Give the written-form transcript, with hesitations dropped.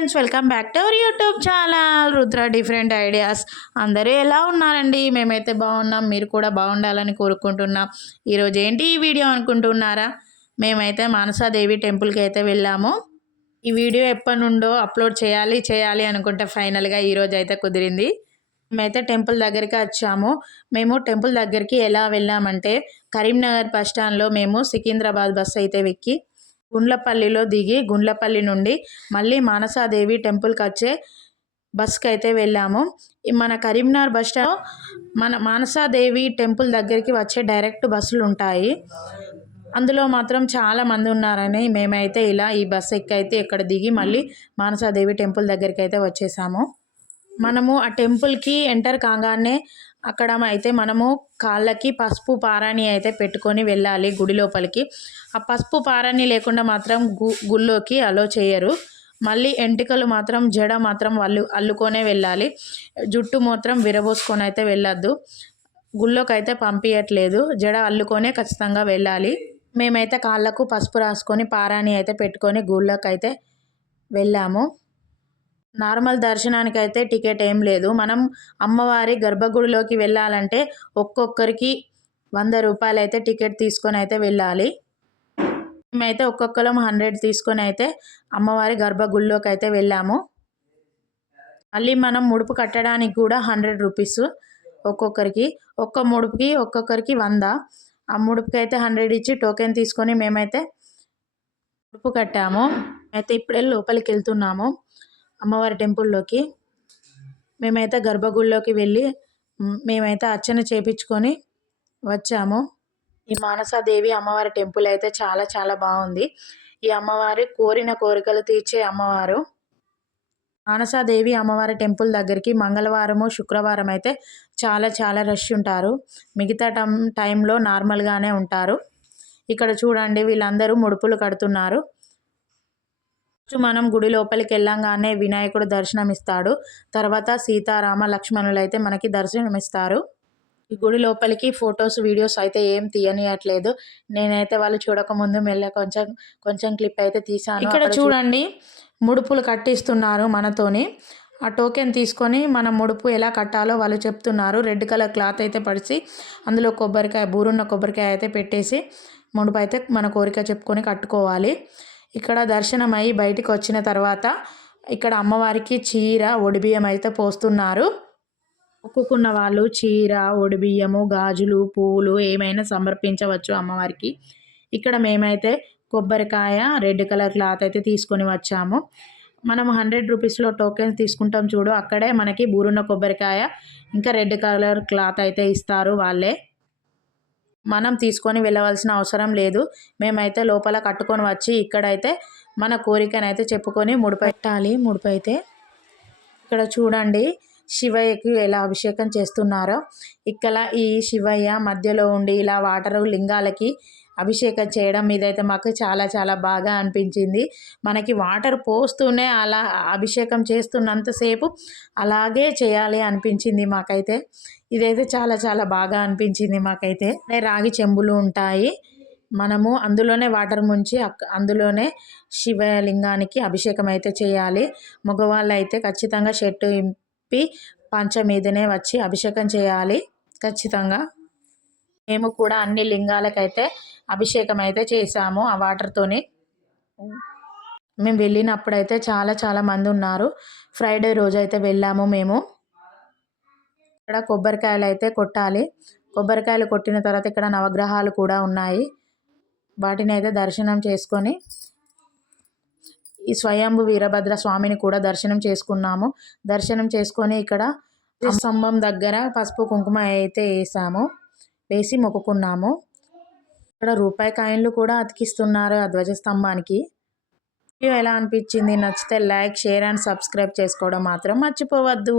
Friends, welcome back to our YouTube channel Rudra different ideas. అందరూ ఎలా ఉన్నారండి? మేమైతే బాగున్నాం, మీరు కూడా బాగుండాలని కోరుకుంటున్నాం. ఈరోజు ఏంటి ఈ వీడియో అనుకుంటున్నారా? మేమైతే మానసాదేవి టెంపుల్కి అయితే వెళ్ళాము. ఈ వీడియో ఎప్పటి నుండో అప్లోడ్ చేయాలి అనుకుంటే ఫైనల్గా ఈరోజు అయితే కుదిరింది. మేమైతే టెంపుల్ దగ్గరికి వచ్చాము. మేము టెంపుల్ దగ్గరికి ఎలా వెళ్ళామంటే కరీంనగర్ బస్ స్టాండ్లో మేము సికింద్రాబాద్ బస్ అయితే ఎక్కి గుండ్లపల్లిలో దిగి గుండ్లపల్లి నుండి మళ్ళీ మానసాదేవి టెంపుల్కి వచ్చే బస్కి అయితే వెళ్ళాము. మన కరీంనగర్ బస్ స్టాండ్ మన మానసాదేవి టెంపుల్ దగ్గరికి వచ్చే డైరెక్ట్ బస్సులు ఉంటాయి. అందులో మాత్రం చాలా మంది ఉన్నారని మేమైతే ఇలా ఈ బస్ ఎక్కైతే ఇక్కడ దిగి మళ్ళీ మానసాదేవి టెంపుల్ దగ్గరికి అయితే వచ్చేసాము. మనము ఆ టెంపుల్కి ఎంటర్ కాగానే అక్కడ అయితే మనము కాళ్ళకి పసుపు పారాణి అయితే పెట్టుకొని వెళ్ళాలి గుడి లోపలికి. ఆ పసుపు పారాణి లేకుండా మాత్రం గుళ్ళోకి అలో చేయరు. మళ్ళీ ఎంటికలు మాత్రం జడ మాత్రం అల్లుకొనే వెళ్ళాలి. జుట్టు మాత్రం విరబోసుకొని అయితే వెళ్ళొద్దు. గుళ్ళోకి అయితే పంపించట్లేదు. జడ అల్లుకొనే ఖచ్చితంగా వెళ్ళాలి. మేమైతే కాళ్ళకు పసుపు రాసుకొని పారాణి అయితే పెట్టుకొని గుళ్ళోకి అయితే వెళ్ళాము. నార్మల్ దర్శనానికి అయితే టికెట్ ఏం లేదు. మనం అమ్మవారి గర్భగుడిలోకి వెళ్ళాలంటే ఒక్కొక్కరికి 100 రూపాయలు అయితే టికెట్ తీసుకొని అయితే వెళ్ళాలి. మేమైతే ఒక్కొక్కరం 100 తీసుకొని అయితే అమ్మవారి గర్భగుడిలోకి అయితే వెళ్ళాము. మళ్ళీ మనం ముడుపు కట్టడానికి కూడా 100 రూపీస్ ఒక్కొక్కరికి. ఒక్క ముడుపుకి ఒక్కొక్కరికి 100. ఆ ముడుపుకి అయితే 100 ఇచ్చి టోకెన్ తీసుకొని మేమైతే ముడుపు కట్టాము. అయితే ఇప్పుడే లోపలికి వెళ్తున్నాము అమ్మవారి టెంపుల్లోకి. మేమైతే గర్భగుడిలోకి వెళ్ళి మేమైతే అర్చన చేపించుకొని వచ్చాము. ఈ మానసాదేవి అమ్మవారి టెంపుల్ అయితే చాలా చాలా బాగుంది. ఈ అమ్మవారి కోరిన కోరికలు తీర్చే అమ్మవారు. మానసాదేవి అమ్మవారి టెంపుల్ దగ్గరికి మంగళవారము శుక్రవారం అయితే చాలా చాలా రష్ ఉంటారు. మిగతా టైంలో నార్మల్గానే ఉంటారు. ఇక్కడ చూడండి, వీళ్ళందరూ ముడుపులు కడుతున్నారు. మనం గుడి లోపలికి వెళ్ళంగానే వినాయకుడు దర్శనమిస్తాడు. తర్వాత సీతారామ లక్ష్మణులు అయితే మనకి దర్శనమిస్తారు. ఈ గుడి లోపలికి ఫొటోస్ వీడియోస్ అయితే ఏం తీయనియట్లేదు. నేనైతే వాళ్ళు చూడకముందు మెల్ల కొంచెం క్లిప్ అయితే తీసాను. ఇక్కడ చూడండి, ముడుపులు కట్టిస్తున్నారు మనతోని. ఆ టోకెన్ తీసుకొని మన ముడుపు ఎలా కట్టాలో వాళ్ళు చెప్తున్నారు. రెడ్ కలర్ క్లాత్ అయితే పడిచి అందులో కొబ్బరికాయ, బూరున్న కొబ్బరికాయ అయితే పెట్టేసి ముడుపు అయితే మన కోరిక చెప్పుకొని కట్టుకోవాలి. ఇక్కడ దర్శనం అయ్యి బయటికి వచ్చిన తర్వాత ఇక్కడ అమ్మవారికి చీర, ఒడిబియ్యం అయితే పోస్తున్నారు. ఒప్పుకున్న వాళ్ళు చీర, ఒడిబియ్యము, గాజులు, పువ్వులు ఏమైనా సమర్పించవచ్చు అమ్మవారికి. ఇక్కడ మేమైతే కొబ్బరికాయ, రెడ్ కలర్ క్లాత్ అయితే తీసుకొని వచ్చాము. మనం 100 రూపీస్లో టోకెన్స్ తీసుకుంటాం చూడు, అక్కడే మనకి బూరున్న కొబ్బరికాయ ఇంకా రెడ్ కలర్ క్లాత్ అయితే ఇస్తారు వాళ్ళే. మనం తీసుకొని వెళ్ళవలసిన అవసరం లేదు. మేమైతే లోపల కట్టుకొని వచ్చి ఇక్కడైతే మన కోరికనైతే చెప్పుకొని ముడిపెట్టాలి. ముడిపైతే ఇక్కడ చూడండి, శివయ్యకి ఎలా అభిషేకం చేస్తున్నారో. ఇక్కడ ఈ శివయ్య మధ్యలో ఉండి ఇలా వాటర్ లింగాలకి అభిషేకం చేయడం ఇదైతే మాకు చాలా చాలా బాగా అనిపించింది. మనకి వాటర్ పోస్తూనే అలా అభిషేకం చేస్తున్నంతసేపు అలాగే చేయాలి అనిపించింది మాకైతే. ఇదైతే చాలా చాలా బాగా అనిపించింది మాకైతే. రాగి చెంబులు ఉంటాయి. మనము అందులోనే వాటర్ ముంచి అందులోనే శివలింగానికి అభిషేకం అయితే చేయాలి. మగవాళ్ళు అయితే ఖచ్చితంగా షర్టు ఇంపి పంచ మీదనే వచ్చి అభిషేకం చేయాలి ఖచ్చితంగా. మేము కూడా అన్ని లింగాలకైతే అభిషేకం అయితే చేసాము ఆ వాటర్తోని. మేము వెళ్ళినప్పుడైతే చాలా చాలా మంది ఉన్నారు. ఫ్రైడే రోజు అయితే వెళ్ళాము మేము. ఇక్కడ కొబ్బరికాయలు అయితే కొట్టాలి. కొబ్బరికాయలు కొట్టిన తర్వాత ఇక్కడ నవగ్రహాలు కూడా ఉన్నాయి. వాటిని అయితే దర్శనం చేసుకొని ఈ స్వయంభు వీరభద్ర స్వామిని కూడా దర్శనం చేసుకున్నాము. దర్శనం చేసుకొని ఇక్కడ స్తంభం దగ్గర పసుపు కుంకుమ అయితే వేసి మొక్కుకున్నాము. ఇక్కడ రూపాయి కాయిన్లు కూడా అతికిస్తున్నారు ఆ ధ్వజస్తంభానికి. వీడియో ఎలా అనిపించింది? నచ్చితే లైక్, షేర్ అండ్ సబ్స్క్రైబ్ చేసుకోవడం మాత్రం మర్చిపోవద్దు.